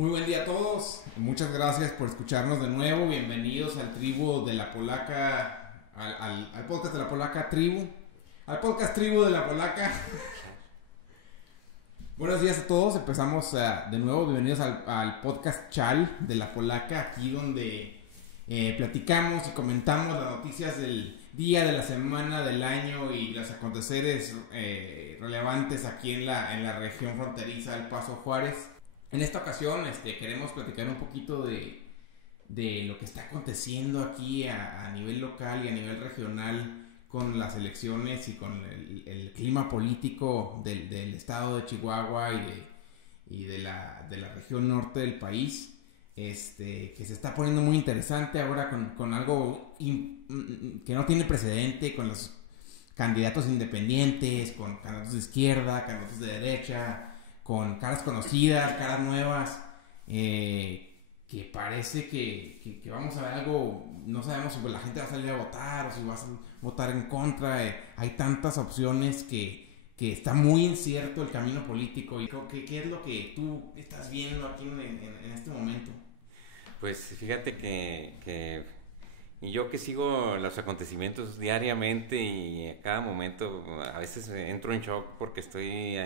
Muy buen día a todos, muchas gracias por escucharnos de nuevo, bienvenidos al Tribu de la Polaca, al podcast de la Polaca Tribu, al podcast Tribu de la Polaca. Buenos días a todos, empezamos de nuevo, bienvenidos al podcast Chal de la Polaca, aquí donde platicamos y comentamos las noticias del día, de la semana, del año y los aconteceres relevantes aquí en la región fronteriza del Paso Juárez. En esta ocasión queremos platicar un poquito de lo que está aconteciendo aquí a nivel local y a nivel regional con las elecciones y con el clima político del estado de Chihuahua y de la región norte del país, que se está poniendo muy interesante ahora con algo que no tiene precedente, con los candidatos independientes, con candidatos de izquierda, candidatos de derecha, con caras conocidas, caras nuevas, que parece que vamos a ver algo. No sabemos si la gente va a salir a votar o si va a votar en contra. Hay tantas opciones que está muy incierto el camino político. ¿Y qué es lo que tú estás viendo aquí en este momento? Pues fíjate que yo que sigo los acontecimientos diariamente y a cada momento, a veces entro en shock porque estoy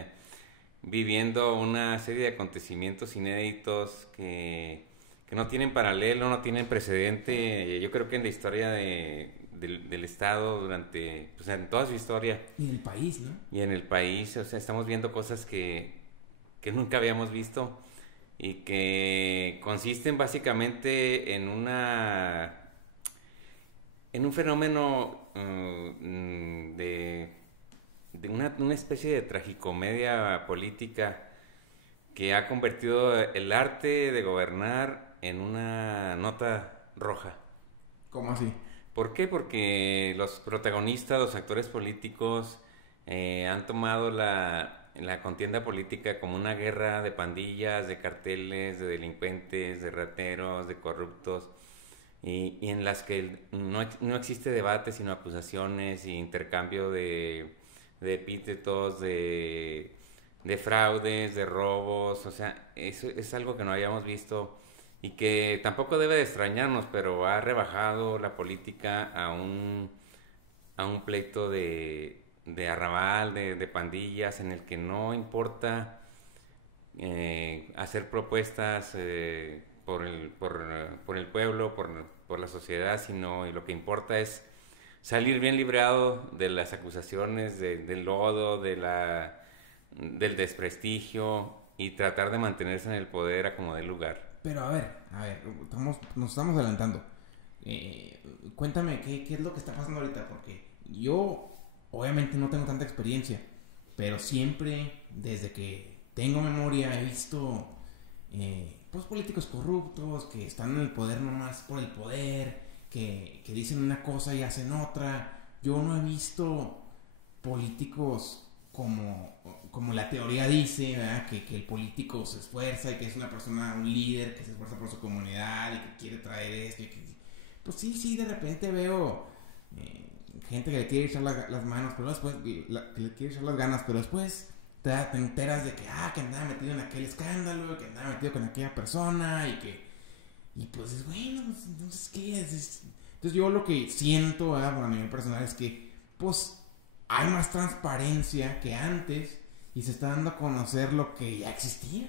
viviendo una serie de acontecimientos inéditos que no tienen paralelo, no tienen precedente. Yo creo que en la historia del Estado durante, pues en toda su historia. Y en el país, ¿no? Y en el país, o sea, estamos viendo cosas que nunca habíamos visto y que consisten básicamente en un fenómeno de una especie de tragicomedia política que ha convertido el arte de gobernar en una nota roja. ¿Cómo así? ¿Por qué? Porque los protagonistas, los actores políticos han tomado la contienda política como una guerra de pandillas, de carteles, de delincuentes, de rateros, de corruptos, y en las que no existe debate sino acusaciones y intercambio de epítetos, de fraudes, de robos. O sea, eso es algo que no habíamos visto y que tampoco debe de extrañarnos, pero ha rebajado la política a un pleito de arrabal, de pandillas, en el que no importa hacer propuestas por el pueblo, por la sociedad, sino y lo que importa es salir bien librado de las acusaciones, del lodo, del desprestigio, y tratar de mantenerse en el poder a como dé lugar. Pero a ver, nos estamos adelantando. Cuéntame, ¿qué es lo que está pasando ahorita? Porque yo obviamente no tengo tanta experiencia, pero siempre, desde que tengo memoria, he visto pues políticos corruptos que están en el poder nomás por el poder, que dicen una cosa y hacen otra. Yo no he visto políticos como la teoría dice, ¿verdad? Que el político se esfuerza y que es una persona, un líder que se esfuerza por su comunidad y que quiere traer esto. Pues sí, de repente veo gente que le quiere echar las manos, pero después que le quiere echar las ganas, pero después te enteras de que andaba metido en aquel escándalo, que andaba metido con aquella persona y pues es bueno, entonces ¿qué es? Entonces yo lo que siento a nivel personal es que pues hay más transparencia que antes y se está dando a conocer lo que ya existía.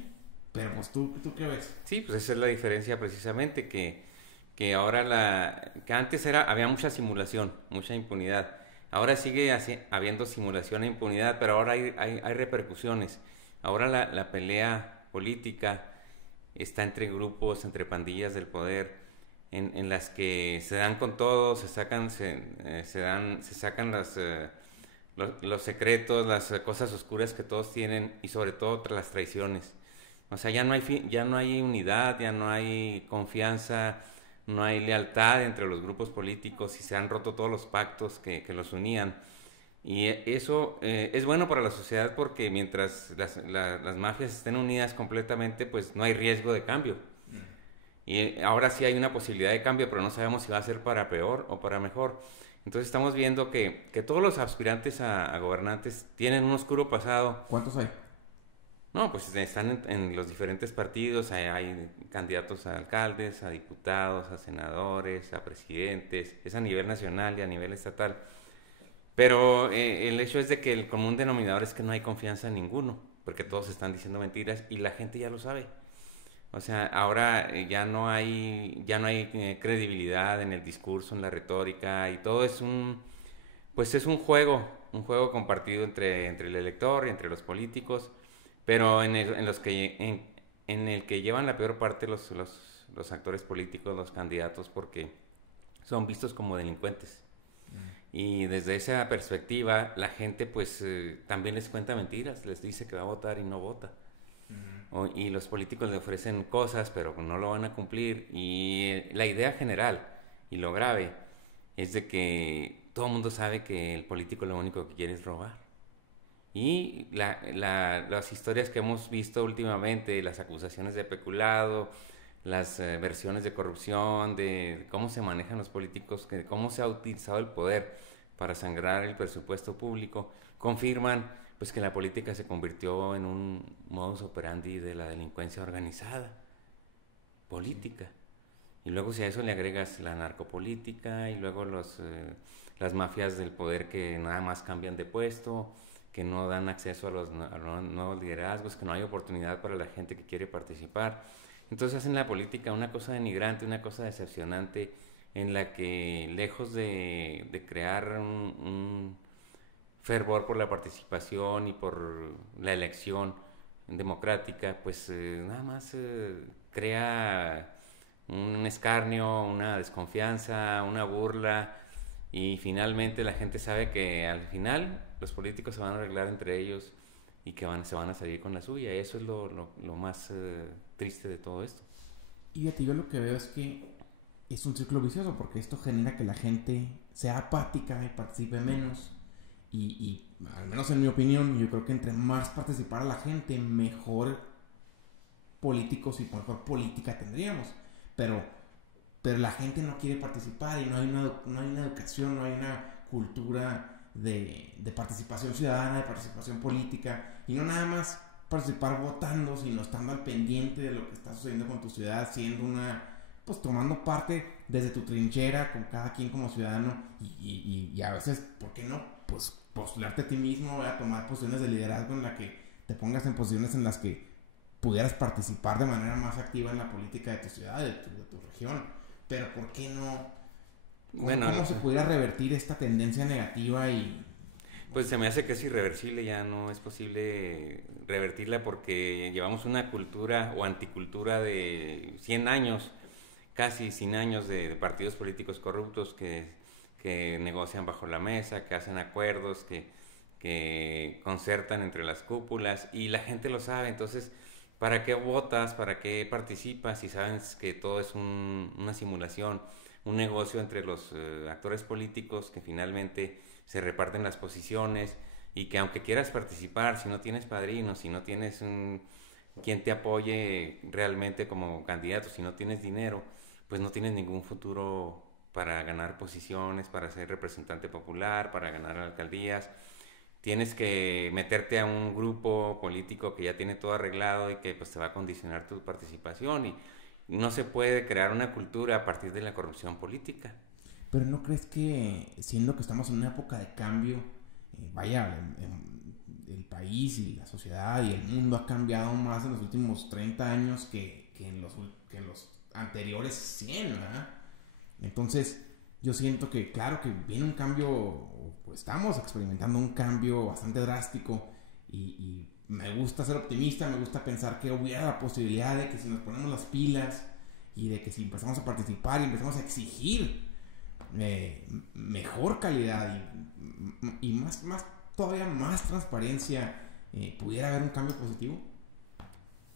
Pero pues tú ¿qué ves? Sí, pues esa es la diferencia precisamente, que ahora que antes había mucha simulación, mucha impunidad. Ahora sigue habiendo simulación e impunidad, pero ahora hay repercusiones. Ahora la pelea política está entre grupos, entre pandillas del poder, en las que se dan con todo, se sacan los secretos, las cosas oscuras que todos tienen, y sobre todo las traiciones. O sea, ya no hay unidad, ya no hay confianza, no hay lealtad entre los grupos políticos, y se han roto todos los pactos que los unían. Y eso es bueno para la sociedad, porque mientras las mafias estén unidas completamente, pues no hay riesgo de cambio. Y ahora sí hay una posibilidad de cambio, pero no sabemos si va a ser para peor o para mejor. Entonces estamos viendo que todos los aspirantes a gobernantes tienen un oscuro pasado. ¿Cuántos hay? No, pues están en los diferentes partidos, hay candidatos a alcaldes, a diputados, a senadores, a presidentes, es a nivel nacional y a nivel estatal. Pero el hecho es de que el común denominador es que no hay confianza en ninguno, porque todos están diciendo mentiras y la gente ya lo sabe. O sea, ahora ya no hay credibilidad en el discurso, en la retórica y todo pues es un juego compartido entre el elector y entre los políticos, pero en el que llevan la peor parte los actores políticos, los candidatos, porque son vistos como delincuentes. Y desde esa perspectiva, la gente pues también les cuenta mentiras, les dice que va a votar y no vota. Y los políticos le ofrecen cosas, pero no lo van a cumplir. Y la idea general y lo grave es de que todo el mundo sabe que el político lo único que quiere es robar. Y las historias que hemos visto últimamente, las acusaciones de peculado, las versiones de corrupción, de cómo se manejan los políticos, de cómo se ha utilizado el poder para sangrar el presupuesto público, confirman pues que la política se convirtió en un modus operandi de la delincuencia organizada, política. Y luego si a eso le agregas la narcopolítica y luego las mafias del poder que nada más cambian de puesto, que no dan acceso a los nuevos liderazgos, que no hay oportunidad para la gente que quiere participar. Entonces hacen la política una cosa denigrante, una cosa decepcionante, en la que lejos de crear un fervor por la participación y por la elección democrática, pues nada más crea un escarnio, una desconfianza, una burla, y finalmente la gente sabe que al final los políticos se van a arreglar entre ellos y que se van a salir con la suya. Eso es lo más triste de todo esto. Y fíjate, yo lo que veo es que es un círculo vicioso, porque esto genera que la gente sea apática y participe menos. Y al menos en mi opinión, yo creo que entre más participara la gente, mejor políticos y mejor política tendríamos. Pero la gente no quiere participar y no hay una educación, no hay una cultura de participación ciudadana, de participación política. Y no nada más participar votando, sino estando al pendiente de lo que está sucediendo con tu ciudad, pues tomando parte desde tu trinchera, con cada quien como ciudadano, y a veces, ¿por qué no? Pues postularte a ti mismo, a tomar posiciones de liderazgo en la que te pongas en posiciones en las que pudieras participar de manera más activa en la política de tu ciudad, de tu región. Pero ¿por qué no? ¿Cómo se pudiera revertir esta tendencia negativa? Pues se me hace que es irreversible, ya no es posible revertirla, porque llevamos una cultura o anticultura de 100 años, casi 100 años de partidos políticos corruptos que negocian bajo la mesa, que hacen acuerdos, que concertan entre las cúpulas, y la gente lo sabe. Entonces, ¿para qué votas? ¿Para qué participas? Si sabes que todo es una simulación, un negocio entre los actores políticos que finalmente se reparten las posiciones, y que aunque quieras participar, si no tienes padrinos, si no tienes quien te apoye realmente como candidato, si no tienes dinero, pues no tienes ningún futuro para ganar posiciones, para ser representante popular, para ganar alcaldías. Tienes que meterte a un grupo político que ya tiene todo arreglado y que pues te va a condicionar tu participación, y no se puede crear una cultura a partir de la corrupción política. Pero ¿no crees que, siendo que estamos en una época de cambio, el país y la sociedad y el mundo ha cambiado más en los últimos 30 años que en los anteriores 100, ¿verdad? Entonces, yo siento que, claro, que viene un cambio, pues estamos experimentando un cambio bastante drástico, y me gusta ser optimista, me gusta pensar que hubiera la posibilidad de que si nos ponemos las pilas y de que si empezamos a participar y empezamos a exigir mejor calidad y todavía más transparencia, pudiera haber un cambio positivo.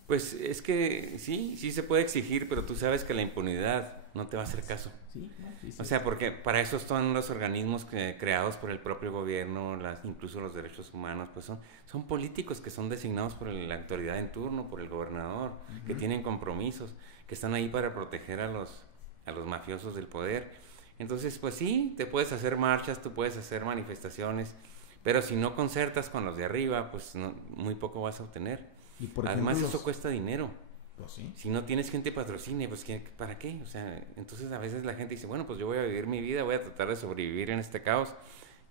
Pues es que sí se puede exigir, pero tú sabes que la impunidad no te va a hacer caso. Sí. O sea, porque para eso están los organismos creados por el propio gobierno, incluso los derechos humanos, pues son políticos que son designados por la autoridad en turno, por el gobernador, que tienen compromisos, que están ahí para proteger a los mafiosos del poder. Entonces, pues sí, te puedes hacer marchas, tú puedes hacer manifestaciones, pero si no concertas con los de arriba, pues muy poco vas a obtener. Y por Además, ejemplo, eso cuesta dinero. pues sí. Si no tienes gente patrocine, pues ¿para qué? O sea, entonces a veces la gente dice, bueno, pues yo voy a vivir mi vida, voy a tratar de sobrevivir en este caos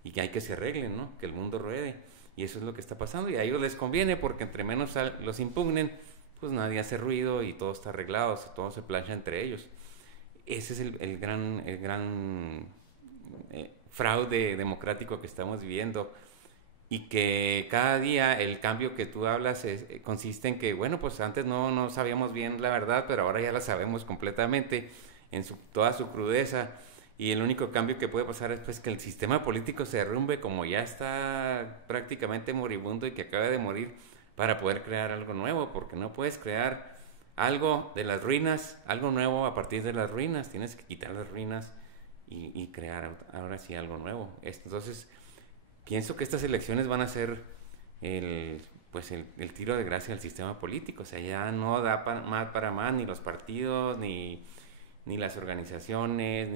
y que hay que se arreglen, ¿no? Que el mundo ruede. Y eso es lo que está pasando y a ellos les conviene porque entre menos los impugnen, pues nadie hace ruido y todo está arreglado, todo se plancha entre ellos. Ese es el gran fraude democrático que estamos viviendo. Y que cada día el cambio que tú hablas consiste en que, bueno, pues antes no sabíamos bien la verdad, pero ahora ya la sabemos completamente en toda su crudeza. Y el único cambio que puede pasar es pues, que el sistema político se derrumbe como ya está prácticamente moribundo y que acaba de morir para poder crear algo nuevo, porque no puedes crear algo de las ruinas, algo nuevo a partir de las ruinas. Tienes que quitar las ruinas y crear ahora sí algo nuevo. Entonces pienso que estas elecciones van a ser el tiro de gracia al sistema político. O sea, ya no da para más ni los partidos, ni las organizaciones,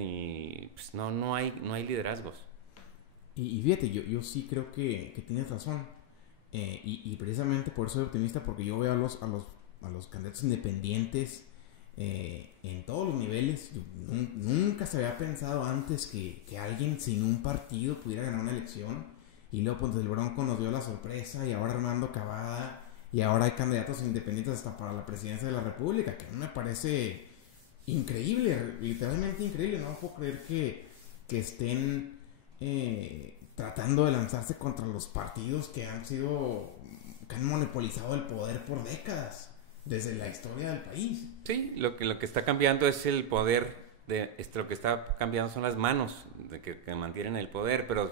pues no hay liderazgos. Y fíjate, yo sí creo que tienes razón. Y precisamente por eso soy optimista, porque yo veo a los candidatos independientes en todos los niveles. Nunca se había pensado antes que alguien sin un partido pudiera ganar una elección. Y luego pues el Bronco nos dio la sorpresa, y ahora Armando Cavada, y ahora hay candidatos independientes hasta para la presidencia de la República, que a mí me parece increíble, literalmente increíble. No puedo creer que estén tratando de lanzarse contra los partidos que han monopolizado el poder por décadas, desde la historia del país. Sí, lo que está cambiando es el poder, lo que está cambiando son las manos que mantienen el poder, pero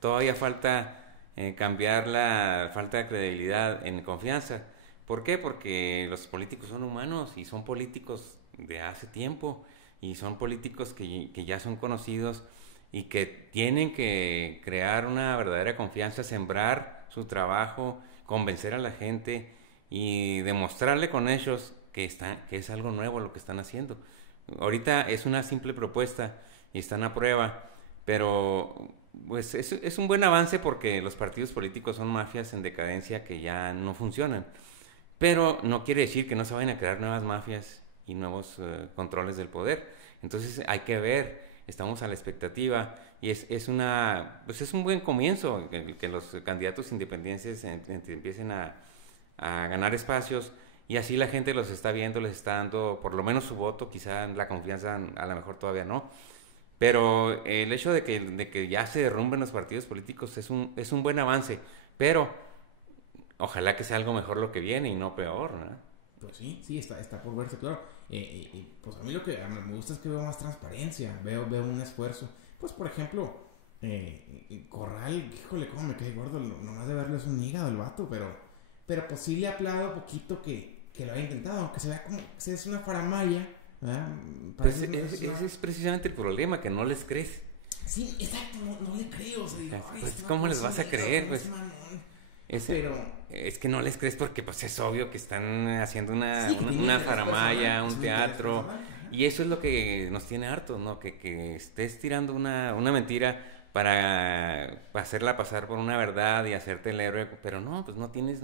todavía falta cambiar la falta de credibilidad en confianza. ¿Por qué? Porque los políticos son humanos y son políticos de hace tiempo y son políticos que ya son conocidos y que tienen que crear una verdadera confianza, sembrar su trabajo, convencer a la gente y demostrarle con hechos que es algo nuevo lo que están haciendo. Ahorita es una simple propuesta y están a prueba, pero pues es un buen avance porque los partidos políticos son mafias en decadencia que ya no funcionan. Pero no quiere decir que no se vayan a crear nuevas mafias y nuevos controles del poder. Entonces hay que ver, estamos a la expectativa y es un buen comienzo que los candidatos independientes empiecen a ganar espacios y así la gente los está viendo, les está dando por lo menos su voto, quizá la confianza a lo mejor todavía no. Pero el hecho de que ya se derrumben los partidos políticos es un buen avance, pero ojalá que sea algo mejor lo que viene y no peor, ¿no? Pues sí, está por verse, claro. Pues a mí lo que me gusta es que veo más transparencia, veo un esfuerzo. Pues por ejemplo, Corral, híjole, cómo me cae gordo, nomás de verlo es un hígado el vato, pero pues sí le aplaudo poquito que lo haya intentado, aunque se vea como que es una faramaya, ¿verdad? Pues ese es precisamente el problema, que no les crees. Sí, exacto, no le creo, o sea, digo, pues ¿cómo les vas a creer? Pues pero es que no les crees porque pues es obvio que están haciendo una faramaya, un teatro, y eso es lo que nos tiene hartos, ¿no? Que estés tirando una mentira para hacerla pasar por una verdad y hacerte el héroe, pero no, pues no tienes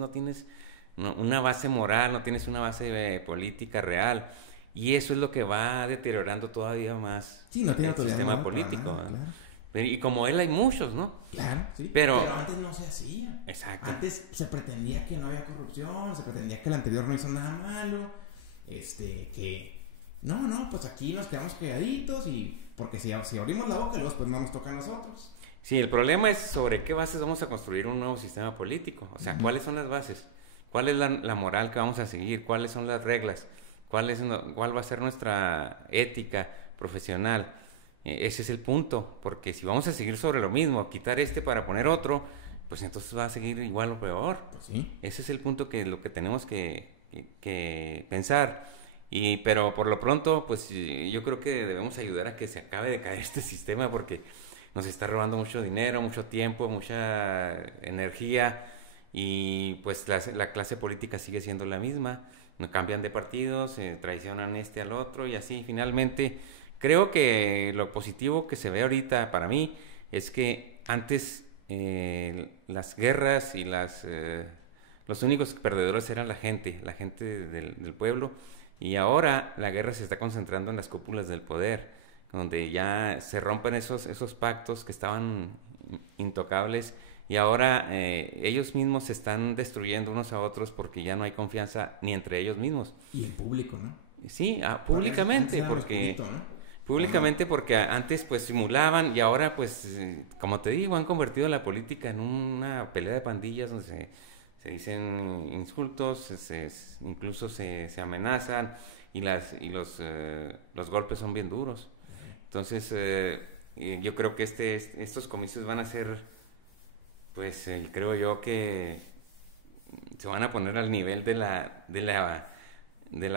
una base moral, no tienes una base política real, y eso es lo que va deteriorando todavía más el sistema político. Nada, claro. Y como él hay muchos, ¿no? Claro, sí. Pero antes no se hacía. Exacto. Antes se pretendía que no había corrupción, se pretendía que el anterior no hizo nada malo, que no, pues aquí nos quedamos quedaditos y porque si abrimos la boca, luego pues no nos toca a nosotros. Sí, el problema es sobre qué bases vamos a construir un nuevo sistema político. O sea, ¿cuáles son las bases? ¿Cuál es la moral que vamos a seguir? ¿Cuáles son las reglas? ¿Cuál va a ser nuestra ética profesional? Ese es el punto, porque si vamos a seguir sobre lo mismo, quitar para poner otro, pues entonces va a seguir igual o peor. Pues sí. Ese es el punto lo que tenemos que pensar. Pero por lo pronto, pues yo creo que debemos ayudar a que se acabe de caer este sistema porque nos está robando mucho dinero, mucho tiempo, mucha energía y pues la clase política sigue siendo la misma. No cambian de partidos, traicionan al otro y así finalmente. Creo que lo positivo que se ve ahorita para mí es que antes las guerras y Los únicos perdedores eran la gente del pueblo. Y ahora la guerra se está concentrando en las cúpulas del poder, donde ya se rompen esos pactos que estaban intocables y ahora ellos mismos se están destruyendo unos a otros porque ya no hay confianza ni entre ellos mismos. Y en público, ¿no? Sí, públicamente, porque... Públicamente porque antes pues simulaban y ahora pues, como te digo, han convertido la política en una pelea de pandillas donde se dicen insultos, incluso se amenazan y los golpes son bien duros. Entonces, yo creo que estos comicios van a ser, pues, creo yo que se van a poner al nivel de la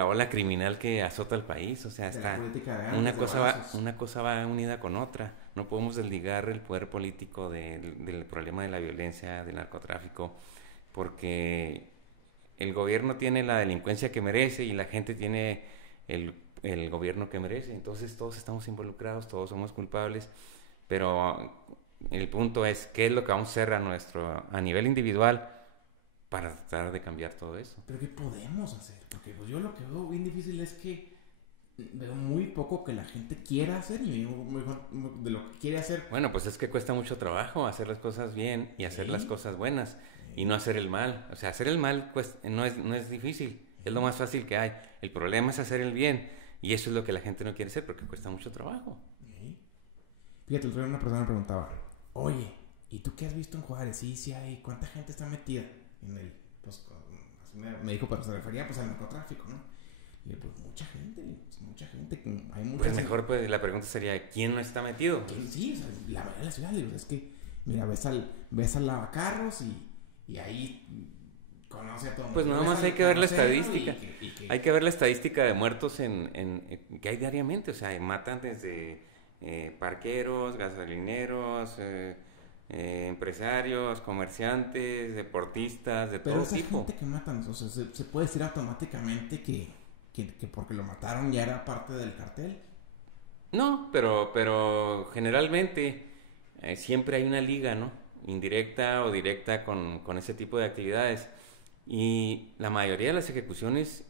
ola criminal que azota el país. O sea, está una cosa va unida con otra. No podemos desligar el poder político del problema de la violencia, del narcotráfico, porque el gobierno tiene la delincuencia que merece y la gente tiene el gobierno que merece. Entonces todos estamos involucrados, todos somos culpables, pero el punto es qué es lo que vamos a hacer a nivel individual para tratar de cambiar todo eso. ¿Pero qué podemos hacer? Porque pues yo lo que veo bien difícil es que veo muy poco que la gente quiera hacer y de lo que quiere hacer. Bueno, pues es que cuesta mucho trabajo hacer las cosas bien y hacer las cosas buenas y no hacer el mal. O sea, hacer el mal pues, no es difícil, es lo más fácil que hay. El problema es hacer el bien y eso es lo que la gente no quiere hacer porque cuesta mucho trabajo. Fíjate, el otro día una persona me preguntaba, oye, ¿y tú qué has visto en Juárez? Sí hay, ¿cuánta gente está metida en el, pues, me dijo, pero se refería pues al narcotráfico, ¿no? Y yo, pues mucha gente, hay mucha pues mejor pues la pregunta sería, ¿quién no está metido? Sí, o sea, la mayoría de las ciudades, es que, mira, ves al lavacarros y ahí conoce a todo el mundo. Pues nada más hay que ver la estadística, hay que ver la estadística de muertos que hay diariamente, o sea, matan desde parqueros, gasolineros, empresarios, comerciantes, deportistas, de todo tipo. Pero esa gente que matan, o sea, se puede decir automáticamente que porque lo mataron ya era parte del cartel. No, pero generalmente siempre hay una liga, ¿no? Indirecta o directa con ese tipo de actividades. Y la mayoría de las ejecuciones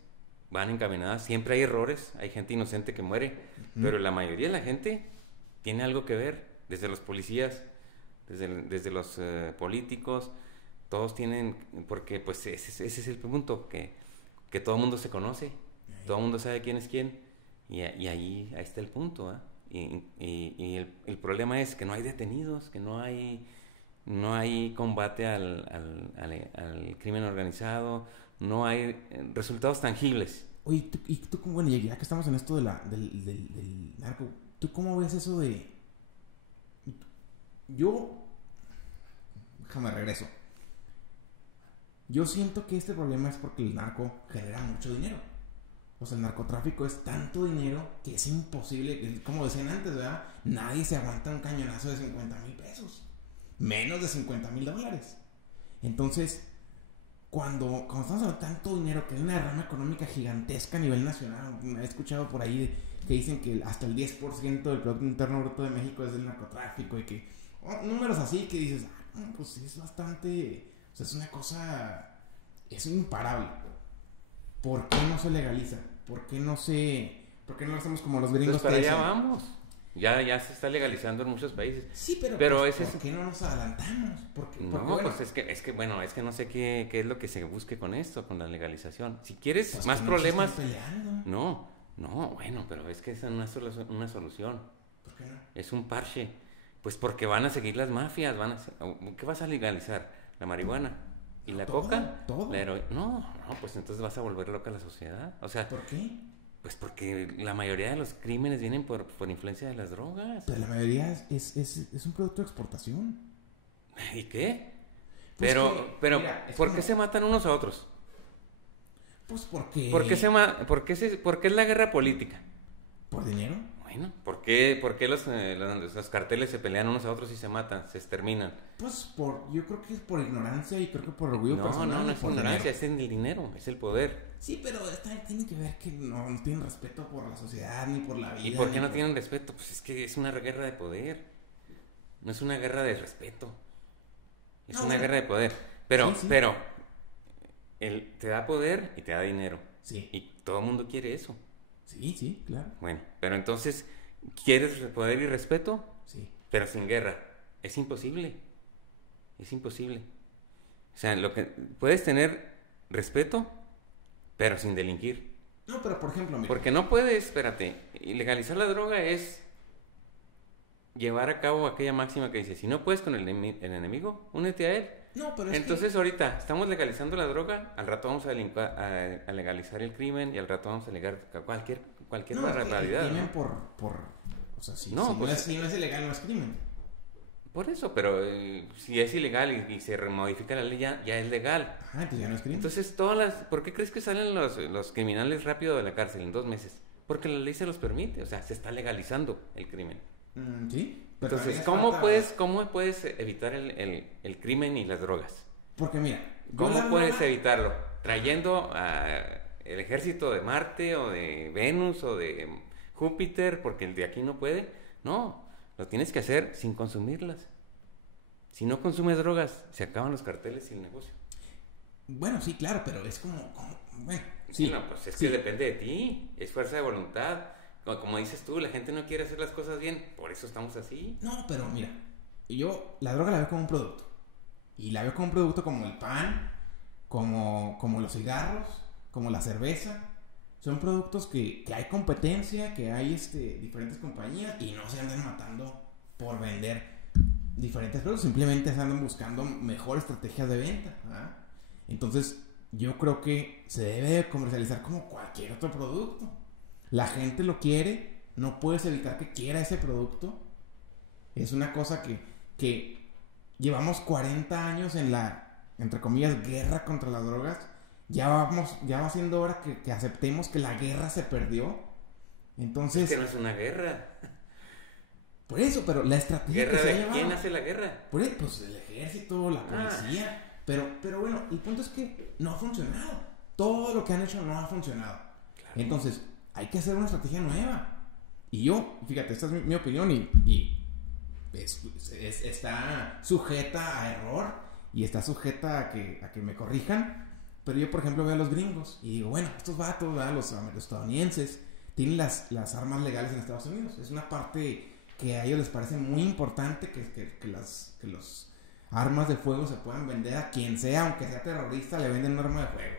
van encaminadas. Siempre hay errores, hay gente inocente que muere, pero la mayoría de la gente tiene algo que ver, desde los policías, desde los políticos, todos tienen, porque pues ese es el punto, que todo el mundo se conoce, todo el mundo sabe quién es quién, y ahí está el punto, ¿eh? Y el problema es que no hay detenidos, que no hay combate al crimen organizado, no hay resultados tangibles. Oye, y tú bueno, ya que estamos en esto del narco, ¿tú cómo ves eso de... Déjame regreso. Yo siento que este problema es porque el narco genera mucho dinero. O sea, el narcotráfico es tanto dinero que es imposible, como decían antes, ¿verdad? Nadie se aguanta un cañonazo de 50,000 pesos. Menos de $50,000. Entonces, cuando estamos hablando de tanto dinero, que hay una derrama económica gigantesca a nivel nacional, he escuchado por ahí que dicen que hasta el 10% del Producto Interno Bruto de México es del narcotráfico y que números así que dices, pues sí, es bastante, o sea, es una cosa, es imparable. ¿Por qué no se legaliza? ¿Por qué no lo hacemos como los gringos? Pues para allá vamos. Ya se está legalizando en muchos países. Sí, pero pues, ¿por qué no nos adelantamos? Porque, no, bueno, pues es que no sé qué es lo que se busque con esto, con la legalización. Si quieres pues más problemas... No, bueno, pero es que esa no es una solución. ¿Por qué no? Es un parche. Pues porque van a seguir las mafias, ¿qué vas a legalizar? ¿La marihuana? ¿Y la coca? Todo. No, pues entonces vas a volver loca a la sociedad. O sea, ¿por qué? Pues porque la mayoría de los crímenes vienen por influencia de las drogas. Pero la mayoría es un producto de exportación. ¿Y qué? Pues pero mira, ¿por qué se matan unos a otros? Pues porque... ¿Por qué es la guerra política? ¿Por dinero? Bueno, ¿por qué los carteles se pelean unos a otros y se matan, se exterminan? Pues yo creo que es por ignorancia y creo que por orgullo personal. No es ignorancia, es en el dinero, es el poder. Sí, pero tiene que ver que no tienen respeto por la sociedad ni por la vida. ¿Y por qué no tienen respeto? Pues es que es una guerra de poder. No es una guerra de respeto. Es una guerra de poder. Pero te da poder y te da dinero. Sí. Y todo el mundo quiere eso. Sí, claro. Bueno, pero entonces, ¿quieres poder y respeto? Sí. Pero sin guerra. Es imposible. Es imposible. O sea, lo que puedes tener respeto, pero sin delinquir. No, pero por ejemplo, mira. Porque no puedes, espérate, ilegalizar la droga es llevar a cabo aquella máxima que dice, si no puedes con el enemigo, únete a él. No, pero entonces ahorita estamos legalizando la droga, al rato vamos a legalizar el crimen y al rato vamos a legalizar cualquier barbaridad. El crimen o sea, si no no es ilegal, no es crimen. Por eso, pero si es ilegal y se modifica la ley, ya es legal. Ajá, pues ya no es crimen. Entonces, ¿por qué crees que salen los criminales rápido de la cárcel en 2 meses? Porque la ley se los permite, o sea, se está legalizando el crimen. Sí. Pero entonces, ¿cómo puedes evitar el crimen y las drogas? Porque mira, ¿cómo puedes evitarlo? Trayendo el ejército de Marte o de Venus o de Júpiter, porque el de aquí no puede. No, lo tienes que hacer sin consumirlas. Si no consumes drogas, se acaban los carteles y el negocio. Bueno, sí, claro, pero es como bueno, sí. No, pues es que depende de ti, es fuerza de voluntad. Como dices tú, la gente no quiere hacer las cosas bien, por eso estamos así. No, pero mira, yo la droga la veo como un producto. Y la veo como un producto como el pan, como los cigarros, como la cerveza. Son productos que hay competencia, que hay diferentes compañías y no se andan matando por vender diferentes productos. Simplemente se andan buscando mejores estrategias de venta. ¿Ah? Entonces, yo creo que se debe comercializar como cualquier otro producto. La gente lo quiere, no puedes evitar que quiera ese producto. Es una cosa que llevamos 40 años en la, entre comillas, guerra contra las drogas. Ya va siendo hora que aceptemos que la guerra se perdió. Entonces... Es que no es una guerra. Por eso, pero la estrategia ¿Guerra que se ha de llevado... quién hace la guerra? Pues el ejército, la policía. Pero bueno, el punto es que no ha funcionado. Todo lo que han hecho no ha funcionado. Claro. Entonces, hay que hacer una estrategia nueva. Y yo, fíjate, esta es mi opinión y está sujeta a error y está sujeta a que me corrijan. Pero yo, por ejemplo, veo a los gringos y digo, bueno, estos vatos, los estadounidenses, tienen las armas legales en Estados Unidos. Es una parte que a ellos les parece muy importante que los armas de fuego se puedan vender a quien sea, aunque sea terrorista, le venden un arma de fuego.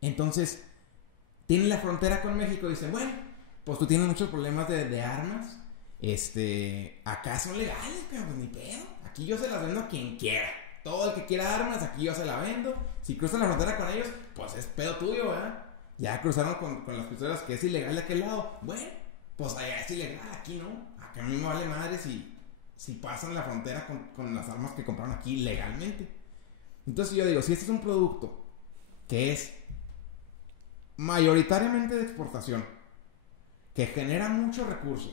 Entonces, tienen la frontera con México y dicen, bueno, pues tú tienes muchos problemas de armas. Acá son legales, pero pues ni pedo. Aquí yo se las vendo a quien quiera. Todo el que quiera armas, aquí yo se la vendo. Si cruzan la frontera con ellos, pues es pedo tuyo, ¿verdad? Ya cruzaron con las pistolas que es ilegal de aquel lado. Bueno, pues allá es ilegal, aquí no. Acá a mí me vale madre si pasan la frontera con las armas que compraron aquí legalmente. Entonces yo digo, si este es un producto que es mayoritariamente de exportación, que genera mucho recurso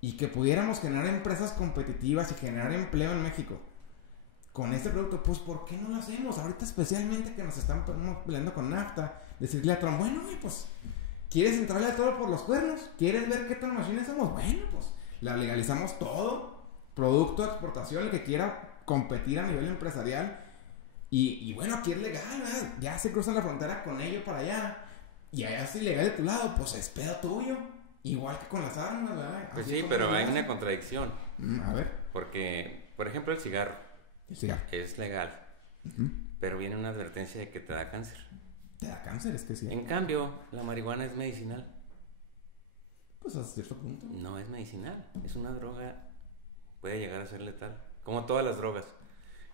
y que pudiéramos generar empresas competitivas y generar empleo en México con este producto, pues ¿por qué no lo hacemos? Ahorita especialmente que nos están peleando con NAFTA, decirle a Trump, bueno, pues ¿quieres entrarle a todo por los cuernos? ¿Quieres ver qué tan machines somos? Bueno, pues la legalizamos todo, producto de exportación, el que quiera competir a nivel empresarial y bueno, aquí es legal, ¿verdad? Ya se cruzan la frontera con ello para allá y allá es ilegal de tu lado, pues es pedo tuyo. Igual que con las armas, ¿verdad? Pues sí, pero hay una contradicción. A ver. Porque, por ejemplo, el cigarro. Es legal. Pero viene una advertencia de que te da cáncer. ¿Te da cáncer? Es que sí. En cambio, la marihuana es medicinal. Pues hasta cierto punto. No es medicinal. Es una droga. Puede llegar a ser letal. Como todas las drogas.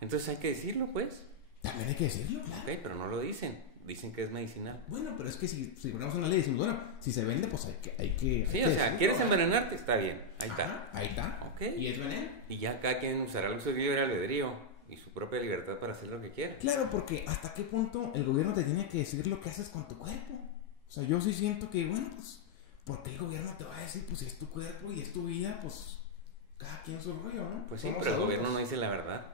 Entonces hay que decirlo, pues. También hay que decirlo, claro. Ok, pero no lo dicen. Dicen que es medicinal. Bueno, pero es que si ponemos una ley y decimos, bueno, si se vende, pues hay que sí, o sea, ¿quieres envenenarte? Está bien. Ahí está. Ahí está. Ok. ¿Y es veneno? Y ya cada quien usará su libre albedrío y su propia libertad para hacer lo que quiera. Claro, porque ¿hasta qué punto el gobierno te tiene que decir lo que haces con tu cuerpo? O sea, yo sí siento que, bueno, pues, ¿por qué el gobierno te va a decir, pues, si es tu cuerpo y es tu vida, pues, cada quien su rollo, ¿no? Pues sí, pero el gobierno no dice la verdad.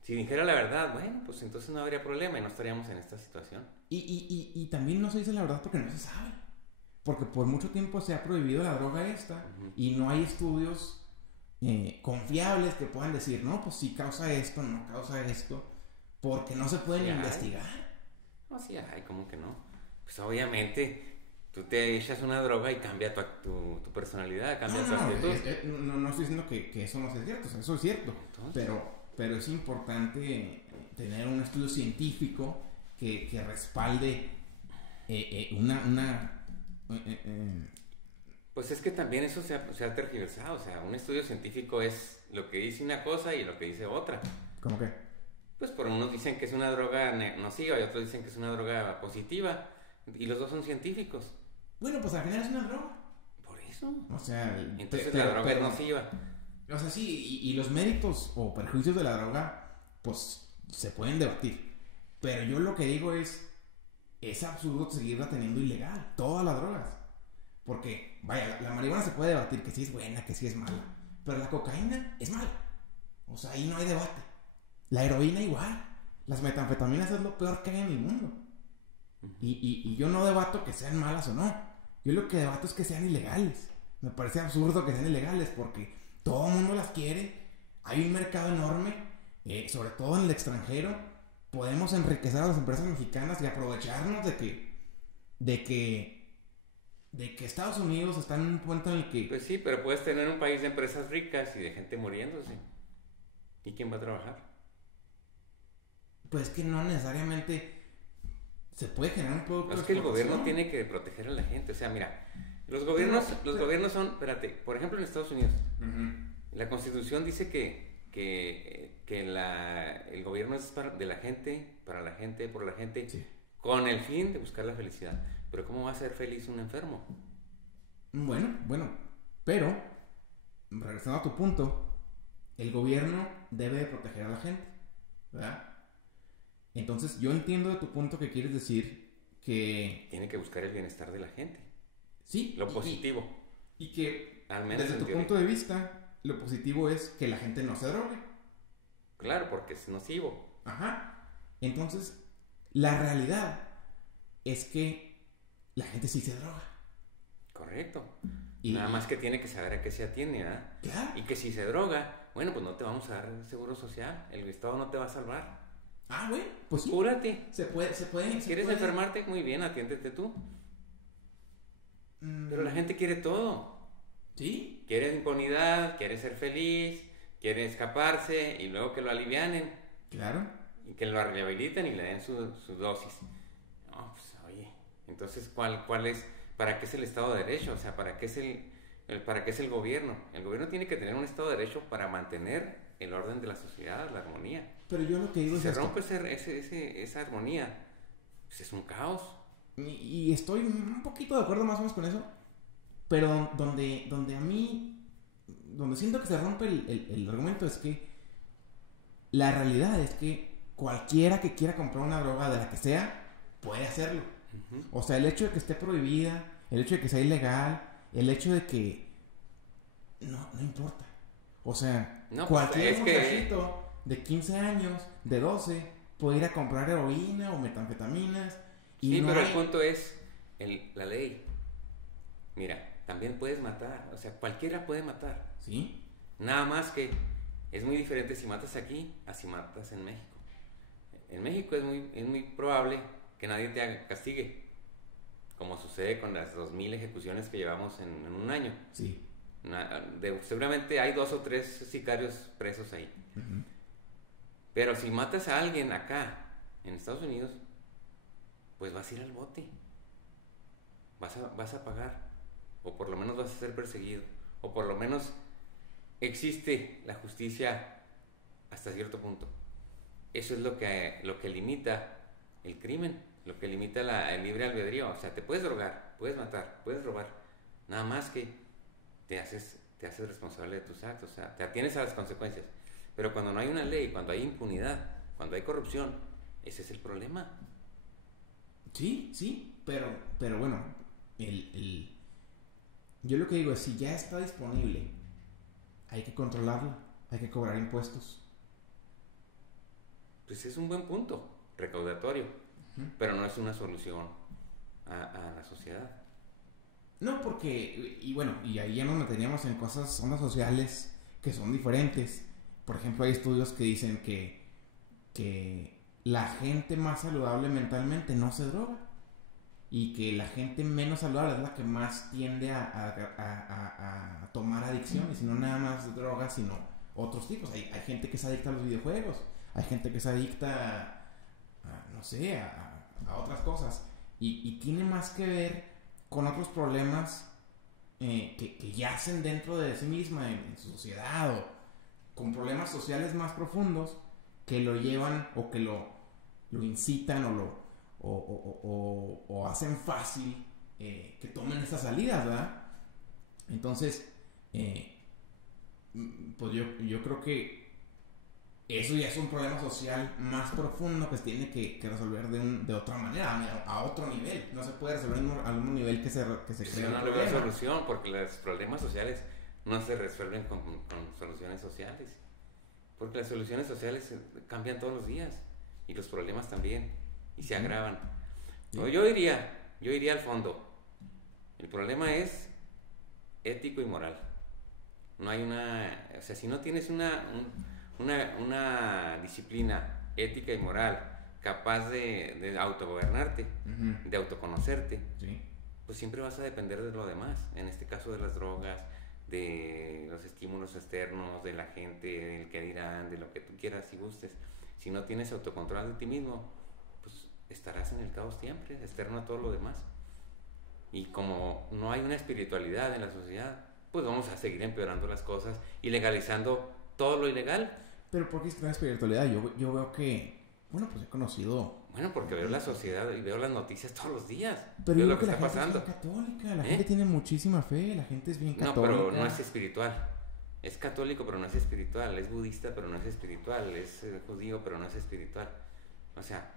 Si dijera la verdad, bueno, pues entonces no habría problema y no estaríamos en esta situación. Y también no se dice la verdad porque no se sabe. Porque por mucho tiempo se ha prohibido la droga esta y no hay estudios confiables que puedan decir, no, pues sí causa esto, no causa esto. porque no se pueden Sí hay. investigar. No, sí hay, ¿cómo que no? Pues obviamente, tú te echas una droga y cambia tu personalidad, cambia tu actitud. No estoy diciendo que eso no sea cierto, o sea, eso es cierto. Entonces, Pero es importante tener un estudio científico que respalde una pues es que también eso se ha tergiversado. O sea, un estudio científico es lo que dice una cosa y lo que dice otra. ¿Cómo qué? Pues por unos dicen que es una droga nociva y otros dicen que es una droga positiva. Y los dos son científicos. Bueno, pues al final es una droga. Por eso. O sea, Entonces la droga es nociva. O sea, sí, y los méritos o perjuicios de la droga, pues se pueden debatir. Pero yo lo que digo es absurdo seguirla teniendo ilegal, todas las drogas. Porque, vaya, la marihuana se puede debatir que sí es buena, que sí es mala. Pero la cocaína es mala. O sea, ahí no hay debate. La heroína igual. Las metanfetaminas es lo peor que hay en el mundo. Y yo no debato que sean malas o no. Yo lo que debato es que sean ilegales. Me parece absurdo que sean ilegales porque todo el mundo las quiere. Hay un mercado enorme, sobre todo en el extranjero. Podemos enriquecer a las empresas mexicanas y aprovecharnos de que Estados Unidos está en un punto en el que... Pues sí, pero puedes tener un país de empresas ricas y de gente muriéndose. ¿Y quién va a trabajar? Pues que no necesariamente se puede generar un producto. No, es que el gobierno tiene que proteger a la gente. O sea, mira, los gobiernos son, espérate, por ejemplo en Estados Unidos, la Constitución dice que el gobierno es de la gente, para la gente, por la gente, sí, con el fin de buscar la felicidad. Pero ¿cómo va a ser feliz un enfermo? Bueno, pero regresando a tu punto, el gobierno debe de proteger a la gente, ¿verdad? Entonces yo entiendo de tu punto que quieres decir que... Tiene que buscar el bienestar de la gente. Sí. Lo positivo. Y que al menos desde tu punto de vista, lo positivo es que la gente no se drogue. Claro, porque es nocivo. Ajá. Entonces, la realidad es que la gente sí se droga. Correcto. Nada más que tiene que saber a qué se atiene, ¿verdad? Claro. Y que si se droga, bueno, pues no te vamos a dar seguro social. El Estado no te va a salvar. Ah, bueno, pues sí. Cúrate. Se puede. ¿Quieres enfermarte? Muy bien, atiéndete tú. Pero la gente quiere todo. ¿Sí? Quiere impunidad, quiere ser feliz, quiere escaparse y luego que lo alivianen. Claro. Y que lo rehabiliten y le den su dosis. No, pues oye, entonces ¿cuál es? ¿Para qué es el Estado de Derecho? O sea, ¿para qué es ¿para qué es el gobierno? El gobierno tiene que tener un Estado de Derecho para mantener el orden de la sociedad, la armonía. Pero yo lo que digo Si es se rompe esa armonía, pues es un caos. Y estoy un poquito de acuerdo más o menos con eso. Pero donde siento que se rompe el argumento es que la realidad es que cualquiera que quiera comprar una droga de la que sea, puede hacerlo. O sea, el hecho de que esté prohibida, el hecho de que sea ilegal, el hecho de que... No importa. O sea, no, cualquier muchachito de 15 años, de 12, puede ir a comprar heroína o metanfetaminas. Y sí, pero el punto es la ley. Mira, también puedes matar. O sea, cualquiera puede matar. ¿Sí? Nada más que es muy diferente si matas aquí a si matas en México. En México es muy probable que nadie te castigue, como sucede con las 2000 ejecuciones que llevamos en un año. Sí. Seguramente hay 2 o 3 sicarios presos ahí. Pero si matas a alguien acá, en Estados Unidos, pues vas a ir al bote. Vas a pagar. O por lo menos vas a ser perseguido. O por lo menos existe la justicia hasta cierto punto. Eso es lo que limita el crimen, lo que limita el libre albedrío. O sea, te puedes drogar, puedes matar, puedes robar. Nada más que te haces responsable de tus actos. O sea, te atienes a las consecuencias. Pero cuando no hay una ley, cuando hay impunidad, cuando hay corrupción, ese es el problema. Sí, pero bueno, yo lo que digo es, si ya está disponible, hay que controlarla, hay que cobrar impuestos. Pues es un buen punto, recaudatorio, pero no es una solución a la sociedad. No, porque, y ahí ya nos meteríamos en ondas sociales que son diferentes. Por ejemplo, hay estudios que dicen que la gente más saludable mentalmente no se droga. Y que la gente menos saludable es la que más tiende a tomar adicciones. Y no nada más drogas, sino otros tipos. Hay gente que es adicta a los videojuegos. Hay gente que es adicta no sé, a otras cosas. Y tiene más que ver con otros problemas que yacen dentro de sí misma en su sociedad, o con problemas sociales más profundos que lo llevan o que lo incitan o hacen fácil que tomen estas salidas, ¿verdad? Entonces, pues yo creo que eso ya es un problema social más profundo que se tiene que resolver de otra manera, a otro nivel. No se puede resolver al mismo nivel que se crea. No le veo solución, porque los problemas sociales no se resuelven con soluciones sociales. Porque las soluciones sociales cambian todos los días, y los problemas también, y se agravan. Sí. Yo iría al fondo. El problema es ético y moral. No hay o sea, si no tienes una disciplina ética y moral capaz de autogobernarte, de autoconocerte, sí, pues siempre vas a depender de lo demás. En este caso, de las drogas, de los estímulos externos, de la gente, del que dirán, de lo que tú quieras y gustes. Si no tienes autocontrol de ti mismo, pues estarás en el caos siempre, externo a todo lo demás. Y como no hay una espiritualidad en la sociedad, pues vamos a seguir empeorando las cosas y legalizando todo lo ilegal. Pero ¿por qué es la espiritualidad? Yo veo que, bueno, pues he conocido... Bueno, porque veo la sociedad y veo las noticias todos los días. Pero yo veo que la gente es bien católica, la gente tiene muchísima fe, la gente es bien católica. No, pero no es espiritual. Es católico, pero no es espiritual. Es budista, pero no es espiritual. Es judío, pero no es espiritual. O sea,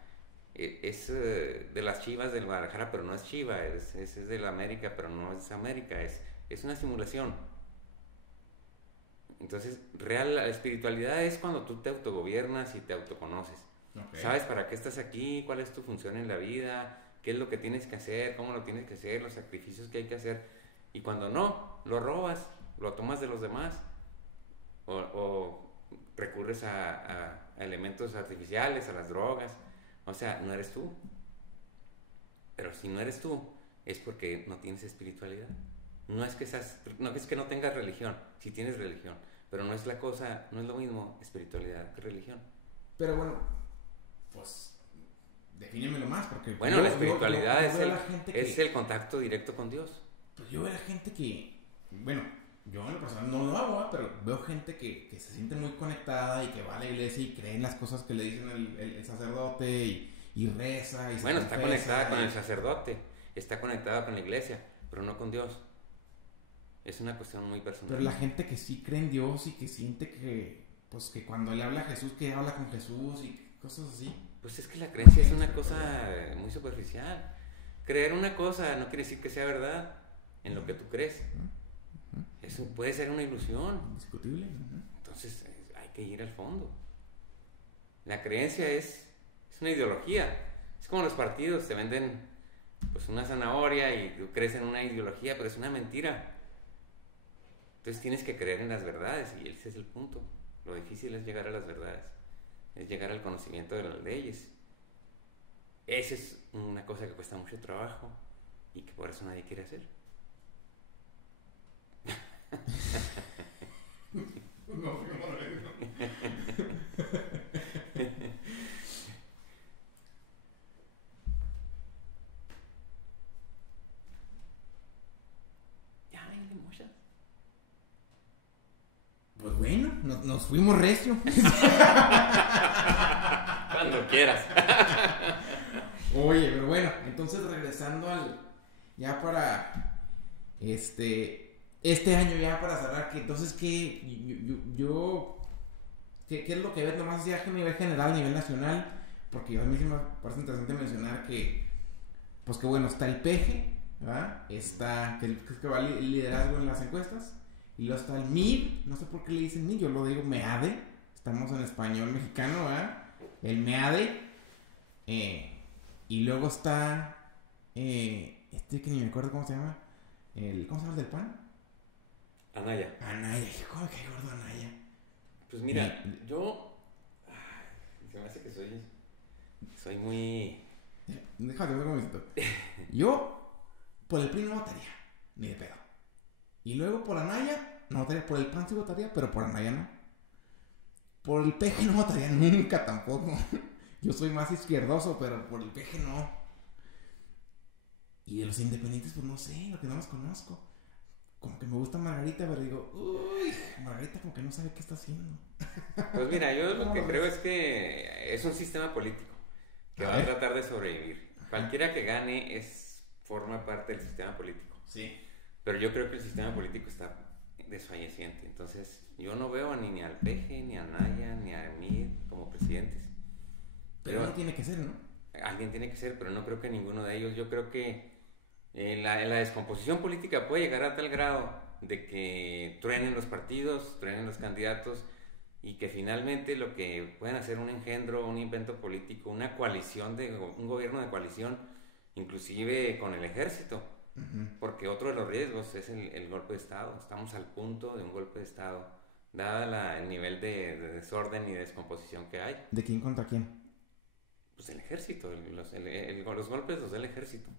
es de las Chivas del Guadalajara, pero no es Chiva. Es de la América, pero no es América. Es una simulación. Entonces, la espiritualidad es cuando tú te autogobiernas y te autoconoces. Okay. ¿Sabes para qué estás aquí? ¿Cuál es tu función en la vida? ¿Qué es lo que tienes que hacer? ¿Cómo lo tienes que hacer? Los sacrificios que hay que hacer. Y cuando no, lo robas, lo tomas de los demás. O recurres a elementos artificiales, a las drogas. O sea, no eres tú. Pero si no eres tú, es porque no tienes espiritualidad. No es que no tengas religión, si tienes religión, pero no es lo mismo espiritualidad que religión. Pero bueno, pues defínemelo más, porque... Bueno, la espiritualidad es el contacto directo con Dios. Pues yo veo a la gente que, bueno, yo en lo personal no lo hago, pero veo gente que se siente muy conectada y que va a la iglesia y cree en las cosas que le dicen el sacerdote y reza. Bueno, está conectada con el sacerdote, está conectada con la iglesia, pero no con Dios. Es una cuestión muy personal. Pero la gente que sí cree en Dios y que siente que, pues que cuando le habla a Jesús, que habla con Jesús y cosas así. Pues es que la creencia es una cosa muy superficial. Creer una cosa no quiere decir que sea verdad en lo que tú crees. Eso puede ser una ilusión. Indiscutible. Entonces hay que ir al fondo. La creencia es una ideología. Es como los partidos, te venden pues una zanahoria y tú crees en una ideología, pero es una mentira. Entonces tienes que creer en las verdades, y ese es el punto. Lo difícil es llegar a las verdades, es llegar al conocimiento de las leyes. Esa es una cosa que cuesta mucho trabajo y que por eso nadie quiere hacer. Pues bueno, nos fuimos recio. Cuando quieras. Oye, pero bueno, entonces regresando ya para este año, ya para cerrar, que entonces ¿qué es lo que ves nomás ya a nivel general, a nivel nacional? Porque a mí sí me parece interesante mencionar que pues que bueno, está el PG, ¿verdad? Está que va el liderazgo en las encuestas. Y luego está el MID, no sé por qué le dicen MID, yo lo digo MEADE, estamos en español mexicano, ¿verdad? El MEADE, y luego está, que ni me acuerdo cómo se llama, ¿cómo se llama el del PAN? Anaya. ¿Cómo que gordo Anaya? Pues mira, yo, se me hace que soy Soy muy... Déjate ver cómo me siento. Yo, por el PRI no votaría, ni de pedo. Y luego por Anaya, no votaría. Por el PAN sí votaría, pero por Anaya no. Por el PG no votaría nunca tampoco. Yo soy más izquierdoso, pero por el PG no. Y de los independientes, pues no sé, lo que no los conozco. Como que me gusta Margarita, pero digo, uy, Margarita como que no sabe qué está haciendo. Pues mira, yo lo que creo es que es un sistema político que va a tratar de sobrevivir. Cualquiera que gane forma parte del sistema político. Sí. Pero yo creo que el sistema político está desfalleciente. Entonces, yo no veo ni al PG, ni a Naya, ni a mí como presidentes. Pero no tiene que ser, ¿no? Alguien tiene que ser, pero no creo que ninguno de ellos. Yo creo que la descomposición política puede llegar a tal grado de que truenen los partidos, truenen los candidatos y que finalmente lo que puedan hacer un engendro, un invento político, una coalición, un gobierno de coalición, inclusive con el ejército. Porque otro de los riesgos es el golpe de Estado. Estamos al punto de un golpe de Estado, dada el nivel de desorden y descomposición que hay. ¿De quién contra quién? Pues el ejército, los golpes los del ejército.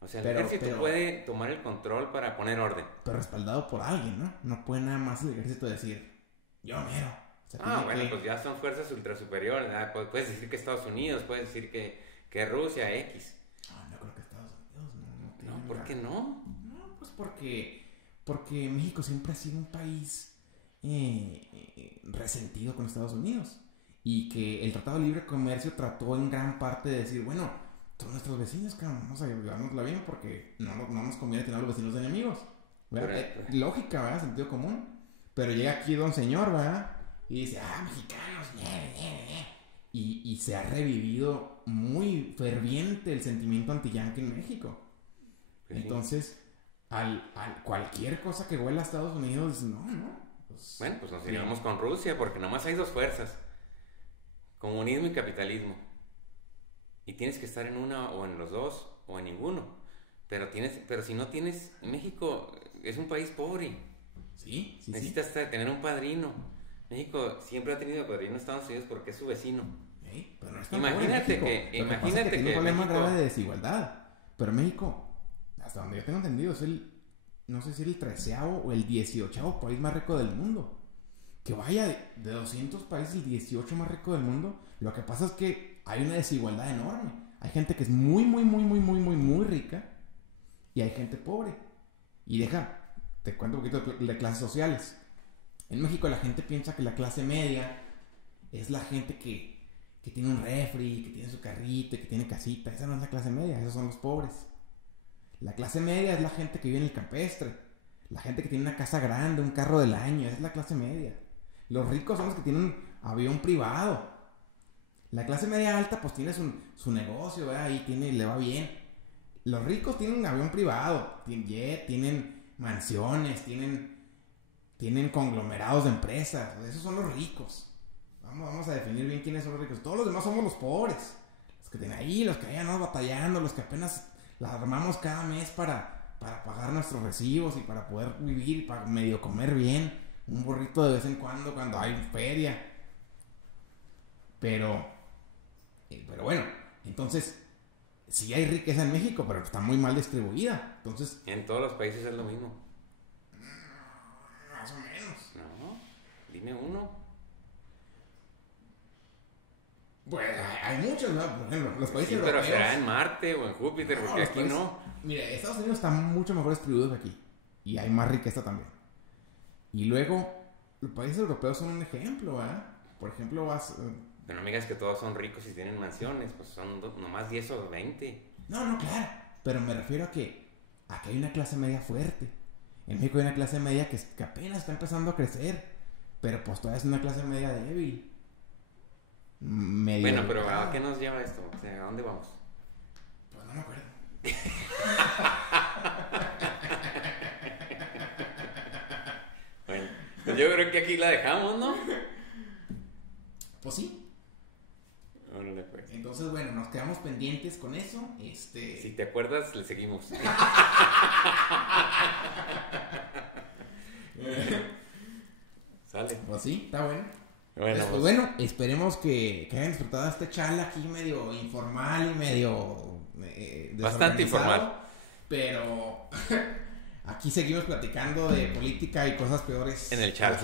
O sea, el ejército puede tomar el control para poner orden. Pero respaldado por alguien, ¿no? No puede nada más el ejército decir, yo mero. O sea, bueno, pues ya son fuerzas ultra superiores. Puedes decir que Estados Unidos, puedes decir que Rusia, X. No creo que Estados Unidos, no. ¿Por qué no? No, pues porque México siempre ha sido un país resentido con Estados Unidos. Y que el Tratado de Libre Comercio trató en gran parte de decir, bueno, todos nuestros vecinos, que vamos a llevárnosla bien porque no nos conviene tener a los vecinos de enemigos. Lógica, ¿verdad? Sentido común. Pero llega aquí don señor, ¿verdad? Y dice, mexicanos, y se ha revivido muy ferviente el sentimiento anti-yanqui en México. Sí. Entonces, al cualquier cosa que huela a Estados Unidos, no. Pues, bueno, pues nos iríamos con Rusia porque nomás hay dos fuerzas. Comunismo y capitalismo. Y tienes que estar en una o en los dos o en ninguno. Pero si no tienes... México es un país pobre. Sí. Necesitas tener un padrino. México siempre ha tenido padrino en Estados Unidos porque es su vecino. Sí, pero no es tan imagínate pobre imagínate que tiene un problema México... grave de desigualdad. Pero México, hasta donde yo tengo entendido, es no sé si el 13º o el 18º país más rico del mundo. Que vaya de 200 países el 18 más rico del mundo. Lo que pasa es que hay una desigualdad enorme. Hay gente que es muy rica y hay gente pobre. Y te cuento un poquito de clases sociales. En México la gente piensa que la clase media es la gente que tiene un refri, que tiene su carrito, que tiene casita. Esa no es la clase media, esos son los pobres. La clase media es la gente que vive en el campestre, la gente que tiene una casa grande, un carro del año. Esa es la clase media. Los ricos son los que tienen un avión privado. La clase media alta pues tiene su negocio, ¿verdad? Ahí le va bien. Los ricos tienen un avión privado, tienen jet, tienen mansiones, tienen conglomerados de empresas. Esos son los ricos. Vamos a definir bien quiénes son los ricos. Todos los demás somos los pobres. Los que tienen ahí, los que ahí andamos batallando, los que apenas la armamos cada mes para pagar nuestros recibos y para poder vivir y para medio comer bien. Un burrito de vez en cuando hay feria. Pero bueno, entonces sí hay riqueza en México, pero está muy mal distribuida. Entonces, en todos los países es lo mismo. Más o menos. No, dime uno. Pues hay muchos, ¿no? Por ejemplo, los países pero europeos. será en Marte o en Júpiter, porque aquí no. Mira, Estados Unidos está mucho mejor distribuido que aquí. Y hay más riqueza también. Y luego, los países europeos son un ejemplo, ¿verdad? Por ejemplo, Pero no me digas que todos son ricos y tienen mansiones, pues son nomás 10 o 20. No, claro. Pero me refiero a que aquí hay una clase media fuerte. En México hay una clase media que apenas está empezando a crecer. Pero pues todavía es una clase media débil. Bueno, pero ¿a qué nos lleva esto? O sea, ¿a dónde vamos? Pues no me acuerdo. Bueno, pues yo creo que aquí la dejamos, ¿no? Pues sí. Órale, pues. Entonces, bueno, nos quedamos pendientes con eso. Si te acuerdas, le seguimos. Sale. Pues sí, está bueno. Bueno, pues bueno, esperemos que hayan disfrutado este charla aquí medio informal y medio bastante informal. Pero aquí seguimos platicando de política y cosas peores en el chat.